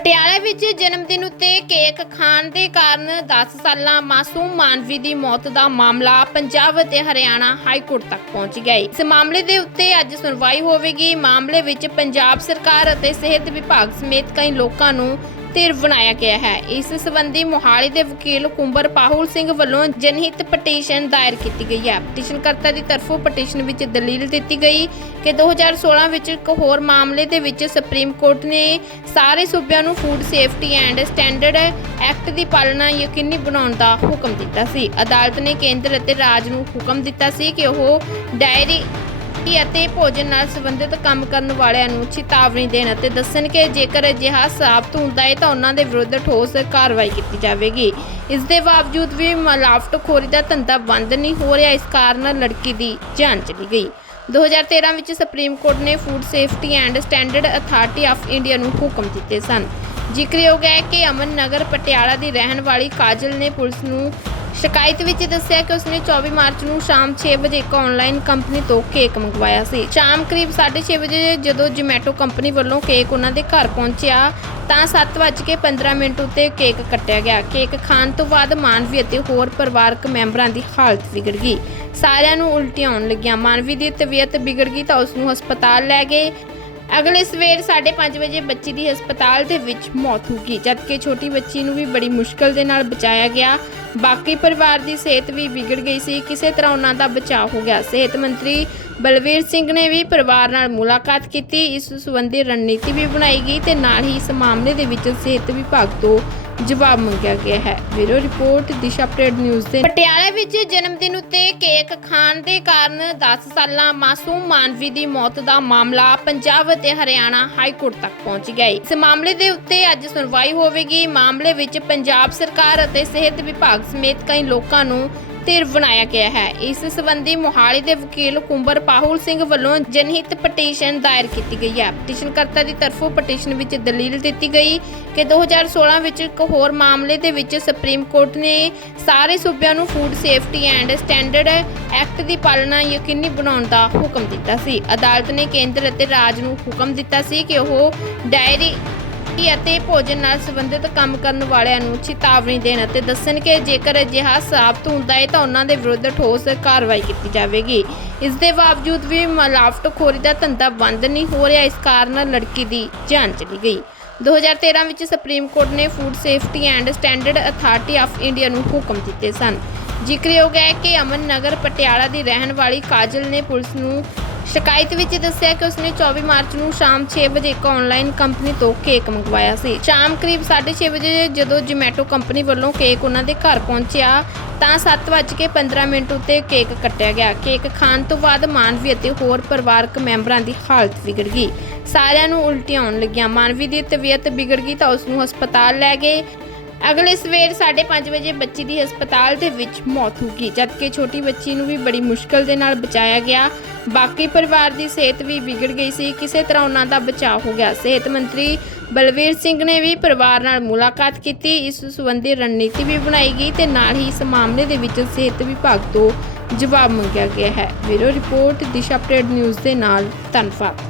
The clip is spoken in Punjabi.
ਪਟਿਆਲਾ ਵਿੱਚ ਜਨਮ ਦਿਨ ਉੱਤੇ ਕੇਕ ਖਾਣ ਦੇ ਕਾਰਨ 10 ਸਾਲਾਂ ਮਾਸੂਮ ਮਾਨਵੀ ਦੀ ਮੌਤ ਦਾ ਮਾਮਲਾ ਪੰਜਾਬ ਅਤੇ ਹਰਿਆਣਾ ਹਾਈ ਕੋਰਟ ਤੱਕ ਪਹੁੰਚ ਗਿਆ ਹੈ ਇਸ ਮਾਮਲੇ ਦੇ ਉੱਤੇ ਅੱਜ ਸੁਣਵਾਈ ਹੋਵੇਗੀ। ਮਾਮਲੇ ਵਿੱਚ ਪੰਜਾਬ ਸਰਕਾਰ ਅਤੇ ਸਿਹਤ ਵਿਭਾਗ ਸਮੇਤ ਕਈ ਲੋਕਾਂ ਨੂੰ ਧਿਰ ਬਣਾਇਆ ਗਿਆ ਹੈ। ਇਸ ਸਬੰਧੀ ਮੋਹਾਲੀ ਦੇ ਵਕੀਲ ਕੁੰਬਰ ਪਾਹੁਲ ਸਿੰਘ ਵੱਲੋਂ ਜਨਹਿਤ ਪਟੀਸ਼ਨ ਦਾਇਰ ਕੀਤੀ ਗਈ ਹੈ। ਪਟੀਸ਼ਨਕਰਤਾ ਦੀ ਤਰਫੋਂ ਪਟੀਸ਼ਨ ਵਿੱਚ ਦਲੀਲ ਦਿੱਤੀ ਗਈ ਕਿ 2016 ਵਿੱਚ ਇੱਕ ਹੋਰ ਮਾਮਲੇ ਦੇ ਵਿੱਚ ਸੁਪਰੀਮ ਕੋਰਟ ਨੇ ਸਾਰੇ ਸੂਬਿਆਂ ਨੂੰ food safety and standard act ਦੀ ਪਾਲਣਾ ਯਕੀਨੀ ਬਣਾਉਣ ਦਾ ਹੁਕਮ ਦਿੱਤਾ ਸੀ। ਅਦਾਲਤ ਨੇ ਕੇਂਦਰ ਅਤੇ ਰਾਜ ਨੂੰ ਹੁਕਮ ਦਿੱਤਾ ਸੀ ਕਿ ਉਹ ਡਾਇਰੀ ਅਤੇ ਭੋਜਨ ਨਾਲ ਸੰਬੰਧਿਤ ਕੰਮ ਕਰਨ ਵਾਲਿਆਂ ਨੂੰ ਚੇਤਾਵਨੀ ਦੇਣ ਅਤੇ ਦੱਸਣ ਕਿ ਜੇਕਰ ਅਜਿਹਾ ਸਾਬਤ ਹੁੰਦਾ ਹੈ ਤਾਂ ਉਹਨਾਂ ਦੇ ਵਿਰੁੱਧ ਠੋਸ ਕਾਰਵਾਈ ਕੀਤੀ ਜਾਵੇਗੀ। ਇਸ ਦੇ ਬਾਵਜੂਦ ਵੀ ਮਲਾਫਟਖੋਰੀ ਦਾ ਧੰਦਾ ਬੰਦ ਨਹੀਂ ਹੋ ਰਿਹਾ, ਇਸ ਕਾਰਨ ਲੜਕੀ ਦੀ ਜਾਨ ਚਲੀ ਗਈ। 2013 ਵਿੱਚ ਸੁਪਰੀਮ ਕੋਰਟ ਨੇ food safety and standard authority of India ਨੂੰ ਹੁਕਮ ਦਿੱਤੇ ਸਨ। ਜ਼ਿਕਰਯੋਗ ਹੈ ਕਿ ਅਮਨ ਨਗਰ ਪਟਿਆਲਾ ਦੀ ਰਹਿਣ ਵਾਲੀ ਕਾਜਲ ਨੇ ਪੁਲਿਸ ਨੂੰ ਸ਼ਿਕਾਇਤ ਵਿੱਚ ਦੱਸਿਆ ਕਿ ਉਸਨੇ 24 ਮਾਰਚ ਨੂੰ ਸ਼ਾਮ 6 ਵਜੇ ਇੱਕ ਆਨਲਾਈਨ ਕੰਪਨੀ ਤੋਂ ਕੇਕ ਮੰਗਵਾਇਆ ਸੀ। ਸ਼ਾਮ ਕਰੀਬ 6:30 ਵਜੇ ਜਦੋਂ ਜੋਮੈਟੋ ਕੰਪਨੀ ਵੱਲੋਂ ਕੇਕ ਉਹਨਾਂ ਦੇ ਘਰ ਪਹੁੰਚਿਆ, ਤਾਂ 7:15 ਮਿੰਟ ਉੱਤੇ ਕੇਕ ਕੱਟਿਆ ਗਿਆ। ਕੇਕ ਖਾਣ ਤੋਂ ਬਾਅਦ ਮਾਨਵੀ ਅਤੇ ਹੋਰ ਪਰਿਵਾਰਕ ਮੈਂਬਰਾਂ ਦੀ ਹਾਲਤ ਵਿਗੜ ਗਈ। ਸਾਰਿਆਂ ਨੂੰ ਉਲਟੀਆਂ ਆਉਣ ਲੱਗੀਆਂ। ਮਾਨਵੀ ਦੀ ਤਬੀਅਤ ਵਿਗੜ ਗਈ ਤਾਂ ਉਸ ਨੂੰ ਹਸਪਤਾਲ ਲੈ ਗਏ। ਅਗਲੇ ਸਵੇਰ 5:30 ਵਜੇ ਬੱਚੀ ਦੀ ਹਸਪਤਾਲ ਦੇ ਵਿੱਚ ਮੌਤ ਹੋ ਗਈ, ਜਦਕਿ ਛੋਟੀ ਬੱਚੀ ਨੂੰ ਵੀ ਬੜੀ ਮੁਸ਼ਕਲ ਦੇ ਨਾਲ ਬਚਾਇਆ ਗਿਆ। ਬਾਕੀ ਪਰਿਵਾਰ ਦੀ ਸਿਹਤ ਵੀ ਵਿਗੜ ਗਈ ਸੀ, ਕਿਸੇ ਤਰ੍ਹਾਂ ਉਹਨਾਂ ਦਾ ਬਚਾਅ ਹੋ ਗਿਆ। ਸਿਹਤ ਮੰਤਰੀ ਬਲਵੀਰ ਸਿੰਘ ਨੇ ਵੀ ਪਰਿਵਾਰ ਨਾਲ ਮੁਲਾਕਾਤ ਕੀਤੀ, ਇਸ ਸੰਬੰਧੀ ਰਣਨੀਤੀ ਵੀ ਬਣਾਈ ਗਈ ਤੇ ਨਾਲ ਹੀ ਇਸ ਮਾਮਲੇ ਦੇ ਵਿੱਚ ਸਿਹਤ ਵਿਭਾਗ ਤੋਂ ਜਵਾਬ ਮੰਗਿਆ ਗਿਆ ਹੈ। Bureau report, Disha update news ਦੇ। ਪਟਿਆਲਾ ਵਿੱਚ ਜਨਮ ਦਿਨ ਉੱਤੇ ਕੇਕ ਖਾਣ ਦੇ ਕਾਰਨ 10 ਸਾਲਾਂ ਮਾਸੂਮ ਮਾਨਵੀ ਦੀ ਮੌਤ ਦਾ ਮਾਮਲਾ ਪੰਜਾਬ ਅਤੇ ਹਰਿਆਣਾ ਹਾਈ ਕੋਰਟ ਤੱਕ ਪਹੁੰਚ ਗਿਆ ਹੈ ਇਸ ਮਾਮਲੇ ਦੇ ਉੱਤੇ ਅੱਜ ਸੁਣਵਾਈ ਹੋਵੇਗੀ। ਮਾਮਲੇ ਵਿੱਚ ਪੰਜਾਬ ਸਰਕਾਰ ਅਤੇ ਸਿਹਤ ਵਿਭਾਗ ਸਮੇਤ ਕਈ ਲੋਕਾਂ ਨੂੰ ਧਿਰ ਬਣਾਇਆ ਗਿਆ ਹੈ। ਇਸ ਸੰਬੰਧੀ ਮੋਹਾਲੀ ਦੇ ਵਕੀਲ ਕੁੰਬਰ ਪਾਹੁਲ ਸਿੰਘ ਵੱਲੋਂ ਜਨਹਿਤ ਪਟੀਸ਼ਨ ਦਾਇਰ ਕੀਤੀ ਗਈ ਹੈ। ਪਟੀਸ਼ਨਕਰਤਾ ਦੀ ਤਰਫੋਂ ਪਟੀਸ਼ਨ ਵਿੱਚ ਦਲੀਲ ਦਿੱਤੀ ਗਈ ਕਿ 2016 ਵਿੱਚ ਇੱਕ ਹੋਰ ਮਾਮਲੇ ਦੇ ਵਿੱਚ ਸੁਪਰੀਮ ਕੋਰਟ ਨੇ ਸਾਰੇ ਸੂਬਿਆਂ ਨੂੰ food safety and standard act ਦੀ ਪਾਲਣਾ ਯਕੀਨੀ ਬਣਾਉਣ ਦਾ ਹੁਕਮ ਦਿੱਤਾ ਸੀ। ਅਦਾਲਤ ਨੇ ਕੇਂਦਰ ਅਤੇ ਰਾਜ ਨੂੰ ਹੁਕਮ ਦਿੱਤਾ ਸੀ ਕਿ ਉਹ ਡਾਇਰੀ ਅਤੇ ਭੋਜਨ ਨਾਲ ਸੰਬੰਧਿਤ ਕੰਮ ਕਰਨ ਵਾਲਿਆਂ ਨੂੰ ਚੇਤਾਵਨੀ ਦੇਣ ਅਤੇ ਦੱਸਣ ਕਿ ਜੇਕਰ ਅਜਿਹਾ ਸਾਬਤ ਹੁੰਦਾ ਹੈ ਤਾਂ ਉਹਨਾਂ ਦੇ ਵਿਰੁੱਧ ਠੋਸ ਕਾਰਵਾਈ ਕੀਤੀ ਜਾਵੇਗੀ। ਇਸ ਦੇ ਬਾਵਜੂਦ ਵੀ ਮਲਾਫਟਖੋਰੀ ਦਾ ਧੰਦਾ ਬੰਦ ਨਹੀਂ ਹੋ ਰਿਹਾ, ਇਸ ਕਾਰਨ ਲੜਕੀ ਦੀ ਜਾਨ ਚਲੀ ਗਈ। 2013 ਵਿੱਚ ਸੁਪਰੀਮ ਕੋਰਟ ਨੇ food safety and standard authority of India ਨੂੰ ਹੁਕਮ ਦਿੱਤੇ ਸਨ। ਜ਼ਿਕਰਯੋਗ ਹੈ ਕਿ ਅਮਨ ਨਗਰ ਪਟਿਆਲਾ ਦੀ ਰਹਿਣ ਵਾਲੀ ਕਾਜਲ ਨੇ ਪੁਲਿਸ ਨੂੰ ਸ਼ਿਕਾਇਤ ਵਿੱਚ ਦੱਸਿਆ ਕਿ ਉਸਨੇ 24 ਮਾਰਚ ਨੂੰ ਸ਼ਾਮ 6 ਵਜੇ ਇੱਕ ਆਨਲਾਈਨ ਕੰਪਨੀ ਤੋਂ ਕੇਕ ਮੰਗਵਾਇਆ ਸੀ। ਸ਼ਾਮ ਕਰੀਬ 6:30 ਵਜੇ ਜਦੋਂ ਜੋਮੈਟੋ ਕੰਪਨੀ ਵੱਲੋਂ ਕੇਕ ਉਹਨਾਂ ਦੇ ਘਰ ਪਹੁੰਚਿਆ, ਤਾਂ 7:15 ਮਿੰਟ ਉੱਤੇ ਕੇਕ ਕੱਟਿਆ ਗਿਆ। ਕੇਕ ਖਾਣ ਤੋਂ ਬਾਅਦ ਮਾਨਵੀ ਅਤੇ ਹੋਰ ਪਰਿਵਾਰਕ ਮੈਂਬਰਾਂ ਦੀ ਹਾਲਤ ਵਿਗੜ ਗਈ। ਸਾਰਿਆਂ ਨੂੰ ਉਲਟੀਆਂ ਆਉਣ ਲੱਗੀਆਂ। ਮਾਨਵੀ ਦੀ ਤਬੀਅਤ ਵਿਗੜ ਗਈ ਤਾਂ ਉਸ ਨੂੰ ਹਸਪਤਾਲ ਲੈ ਗਏ। ਅਗਲੇ ਸਵੇਰ 5:30 ਵਜੇ ਬੱਚੀ ਦੀ ਹਸਪਤਾਲ ਦੇ ਵਿੱਚ ਮੌਤ ਹੋ ਗਈ ਜਦਕਿ ਛੋਟੀ ਬੱਚੀ ਨੂੰ ਵੀ ਬੜੀ ਮੁਸ਼ਕਲ ਦੇ ਨਾਲ ਬਚਾਇਆ ਗਿਆ। ਬਾਕੀ ਪਰਿਵਾਰ ਦੀ ਸਿਹਤ ਵੀ ਵਿਗੜ ਗਈ ਸੀ, ਕਿਸੇ ਤਰ੍ਹਾਂ ਉਹਨਾਂ ਦਾ ਬਚਾਅ ਹੋ ਗਿਆ। ਸਿਹਤ ਮੰਤਰੀ ਬਲਵੀਰ ਸਿੰਘ ਨੇ ਵੀ ਪਰਿਵਾਰ ਨਾਲ ਮੁਲਾਕਾਤ ਕੀਤੀ। ਇਸ ਸੰਬੰਧੀ ਰਣਨੀਤੀ ਵੀ ਬਣਾਈ ਗਈ ਤੇ ਨਾਲ ਹੀ ਇਸ ਮਾਮਲੇ ਦੇ ਵਿੱਚ ਸਿਹਤ ਵਿਭਾਗ ਤੋਂ ਜਵਾਬ ਮੰਗਿਆ ਗਿਆ ਹੈ। Bureau report, Disha update news ਦੇ ਨਾਲ ਧੰਨਵਾਦ।